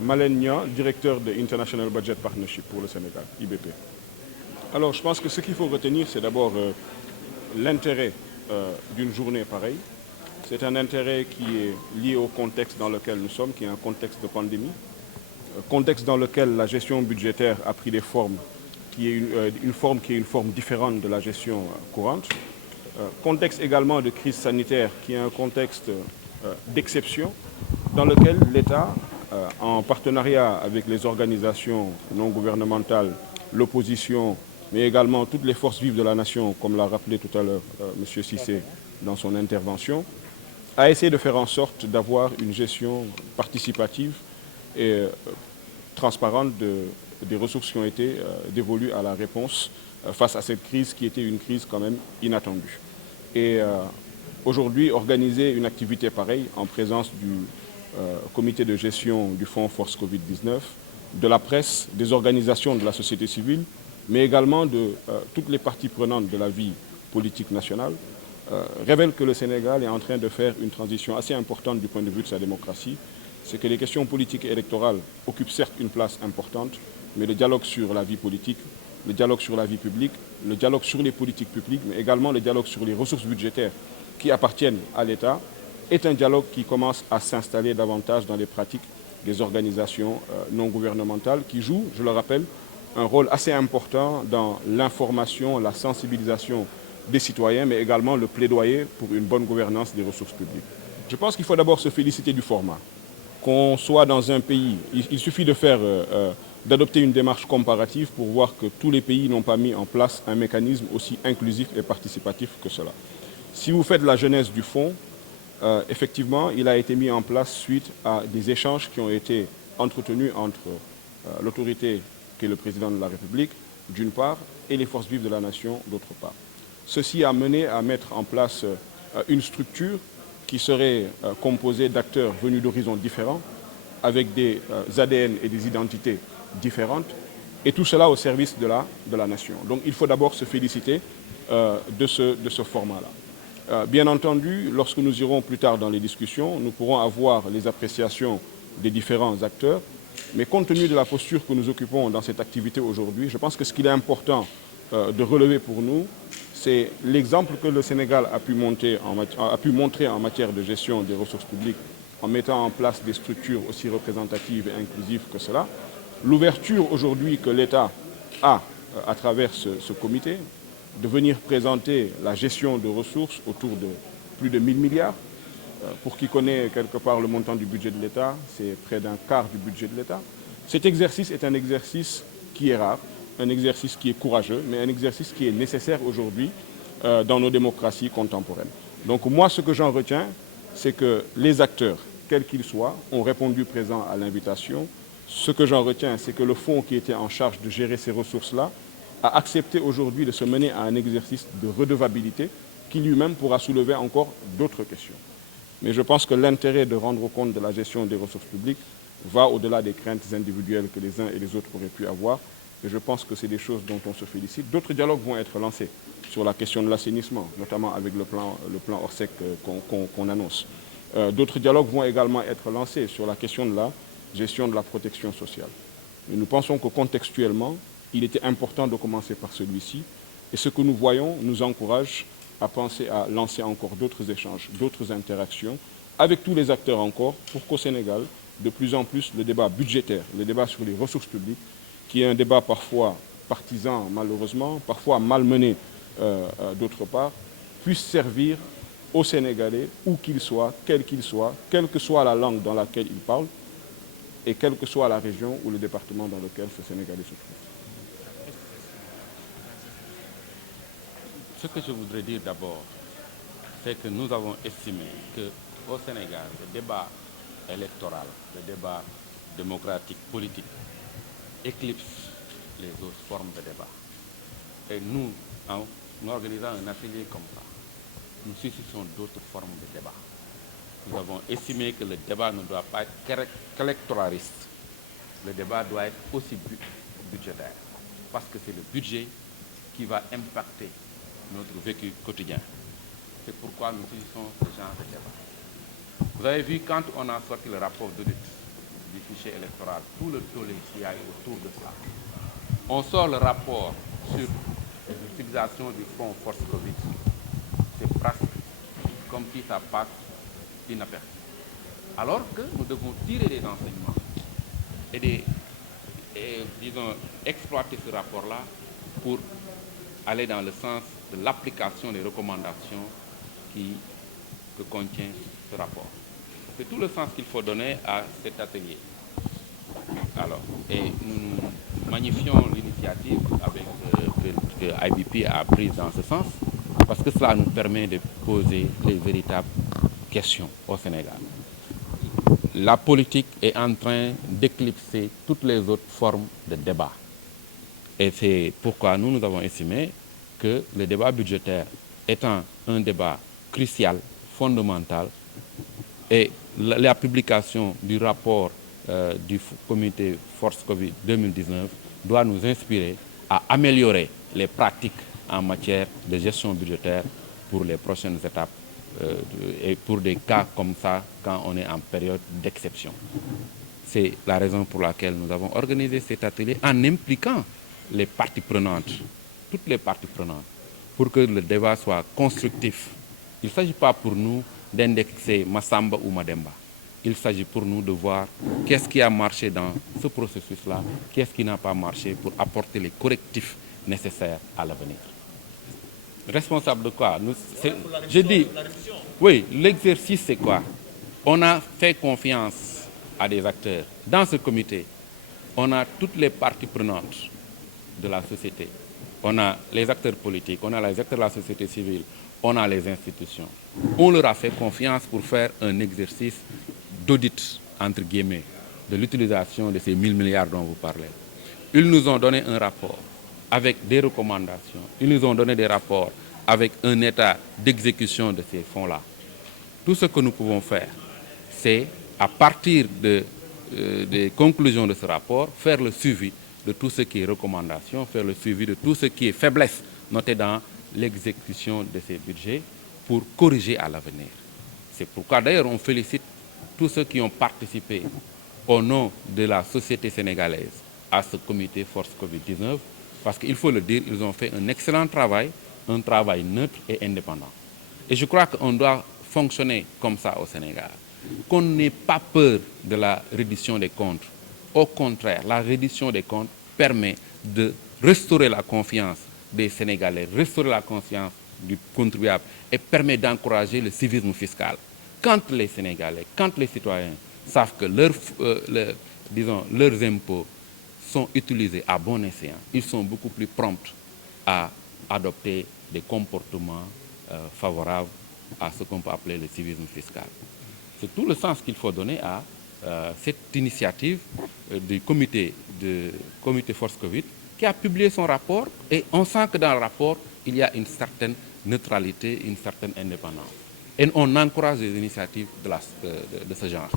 Malène Nia, directeur de International Budget Partnership pour le Sénégal, IBP. Alors, je pense que ce qu'il faut retenir, c'est d'abord l'intérêt d'une journée pareille. C'est un intérêt qui est lié au contexte dans lequel nous sommes, qui est un contexte de pandémie, contexte dans lequel la gestion budgétaire a pris des formes, qui est une forme différente de la gestion courante. Contexte également de crise sanitaire, qui est un contexte d'exception, dans lequel l'État, en partenariat avec les organisations non gouvernementales, l'opposition, mais également toutes les forces vives de la nation, comme l'a rappelé tout à l'heure M. Cissé dans son intervention, a essayé de faire en sorte d'avoir une gestion participative et transparente des ressources qui ont été dévolues à la réponse face à cette crise qui était une crise quand même inattendue. Et aujourd'hui, organiser une activité pareille en présence du comité de gestion du Fonds Force Covid-19, de la presse, des organisations de la société civile, mais également de toutes les parties prenantes de la vie politique nationale, révèle que le Sénégal est en train de faire une transition assez importante du point de vue de sa démocratie. C'est que les questions politiques et électorales occupent certes une place importante, mais le dialogue sur la vie politique, le dialogue sur la vie publique, le dialogue sur les politiques publiques, mais également le dialogue sur les ressources budgétaires qui appartiennent à l'État, est un dialogue qui commence à s'installer davantage dans les pratiques des organisations non gouvernementales qui jouent, je le rappelle, un rôle assez important dans l'information, la sensibilisation des citoyens, mais également le plaidoyer pour une bonne gouvernance des ressources publiques. Je pense qu'il faut d'abord se féliciter du format. Qu'on soit dans un pays, il suffit d'adopter une démarche comparative pour voir que tous les pays n'ont pas mis en place un mécanisme aussi inclusif et participatif que cela. Si vous faites la genèse du fonds, effectivement, il a été mis en place suite à des échanges qui ont été entretenus entre l'autorité qui est le président de la République, d'une part, et les forces vives de la nation, d'autre part. Ceci a mené à mettre en place une structure qui serait composée d'acteurs venus d'horizons différents, avec des ADN et des identités différentes, et tout cela au service de la nation. Donc il faut d'abord se féliciter de ce format-là. Bien entendu, lorsque nous irons plus tard dans les discussions, nous pourrons avoir les appréciations des différents acteurs, mais compte tenu de la posture que nous occupons dans cette activité aujourd'hui, je pense que ce qu'il est important de relever pour nous, c'est l'exemple que le Sénégal a pu montrer en matière de gestion des ressources publiques en mettant en place des structures aussi représentatives et inclusives que cela. L'ouverture aujourd'hui que l'État a à travers ce comité, de venir présenter la gestion de ressources autour de plus de 1000 milliards. Pour qui connaît quelque part le montant du budget de l'État, c'est près d'un quart du budget de l'État. Cet exercice est un exercice qui est rare, un exercice qui est courageux, mais un exercice qui est nécessaire aujourd'hui dans nos démocraties contemporaines. Donc moi, ce que j'en retiens, c'est que les acteurs, quels qu'ils soient, ont répondu présent à l'invitation. Ce que j'en retiens, c'est que le fonds qui était en charge de gérer ces ressources-là a accepté aujourd'hui de se mener à un exercice de redevabilité qui lui-même pourra soulever encore d'autres questions. Mais je pense que l'intérêt de rendre compte de la gestion des ressources publiques va au-delà des craintes individuelles que les uns et les autres auraient pu avoir. Et je pense que c'est des choses dont on se félicite. D'autres dialogues vont être lancés sur la question de l'assainissement, notamment avec le plan Orsec qu'on annonce. D'autres dialogues vont également être lancés sur la question de la gestion de la protection sociale. Mais nous pensons que contextuellement, il était important de commencer par celui-ci. Et ce que nous voyons nous encourage à penser à lancer encore d'autres échanges, d'autres interactions, avec tous les acteurs encore, pour qu'au Sénégal, de plus en plus, le débat budgétaire, le débat sur les ressources publiques, qui est un débat parfois partisan, malheureusement, parfois malmené d'autre part, puisse servir aux Sénégalais, où qu'ils soient, quel qu'ils soient, quelle que soit la langue dans laquelle ils parlent, et quelle que soit la région ou le département dans lequel ce Sénégalais se trouve. Ce que je voudrais dire d'abord, c'est que nous avons estimé qu'au Sénégal, le débat électoral, le débat démocratique, politique, éclipse les autres formes de débat. Et nous, en organisant un atelier comme ça, nous suscitons d'autres formes de débat. Nous avons estimé que le débat ne doit pas être qu'électoraliste. Le débat doit être aussi budgétaire, parce que c'est le budget qui va impacter notre vécu quotidien. C'est pourquoi nous saisissons ce genre de débat. Vous avez vu, quand on a sorti le rapport d'audit du fichier électoral, tout le tollé qu'il y a autour de ça. On sort le rapport sur l'utilisation du fonds Force Covid. C'est presque comme si ça passe inaperçu. Alors que nous devons tirer des enseignements et disons, exploiter ce rapport-là pour aller dans le sens de l'application des recommandations que contient ce rapport. C'est tout le sens qu'il faut donner à cet atelier. Alors, et nous magnifions l'initiative que IBP a prise dans ce sens, parce que cela nous permet de poser les véritables questions au Sénégal. La politique est en train d'éclipser toutes les autres formes de débat. Et c'est pourquoi nous avons estimé que le débat budgétaire étant un débat crucial, fondamental, et la publication du rapport du comité Force Covid 2019 doit nous inspirer à améliorer les pratiques en matière de gestion budgétaire pour les prochaines étapes et pour des cas comme ça quand on est en période d'exception. C'est la raison pour laquelle nous avons organisé cet atelier en impliquant les parties prenantes, toutes les parties prenantes, pour que le débat soit constructif. Il ne s'agit pas pour nous d'indexer Massamba ou Mademba. Il s'agit pour nous de voir qu'est-ce qui a marché dans ce processus-là, qu'est-ce qui n'a pas marché pour apporter les correctifs nécessaires à l'avenir. Responsable de quoi? Je dis, oui, l'exercice c'est quoi? On a fait confiance à des acteurs. Dans ce comité, on a toutes les parties prenantes de la société. On a les acteurs politiques, on a les acteurs de la société civile, on a les institutions. On leur a fait confiance pour faire un exercice d'audit, entre guillemets, de l'utilisation de ces 1000 milliards dont vous parlez. Ils nous ont donné un rapport avec des recommandations. Ils nous ont donné des rapports avec un état d'exécution de ces fonds-là. Tout ce que nous pouvons faire, c'est, à partir des conclusions de ce rapport, faire le suivi de tout ce qui est recommandation, faire le suivi de tout ce qui est faiblesse notée dans l'exécution de ces budgets pour corriger à l'avenir. C'est pourquoi d'ailleurs on félicite tous ceux qui ont participé au nom de la société sénégalaise à ce comité Force Covid-19, parce qu'il faut le dire, ils ont fait un excellent travail, un travail neutre et indépendant. Et je crois qu'on doit fonctionner comme ça au Sénégal, qu'on n'ait pas peur de la reddition des comptes. Au contraire, la reddition des comptes permet de restaurer la confiance des Sénégalais, restaurer la confiance du contribuable et permet d'encourager le civisme fiscal. Quand les Sénégalais, quand les citoyens savent que leurs impôts sont utilisés à bon escient, ils sont beaucoup plus prompts à adopter des comportements favorables à ce qu'on peut appeler le civisme fiscal. C'est tout le sens qu'il faut donner à cette initiative du comité Force Covid qui a publié son rapport et on sent que dans le rapport, il y a une certaine neutralité, une certaine indépendance. Et on encourage les initiatives de ce genre.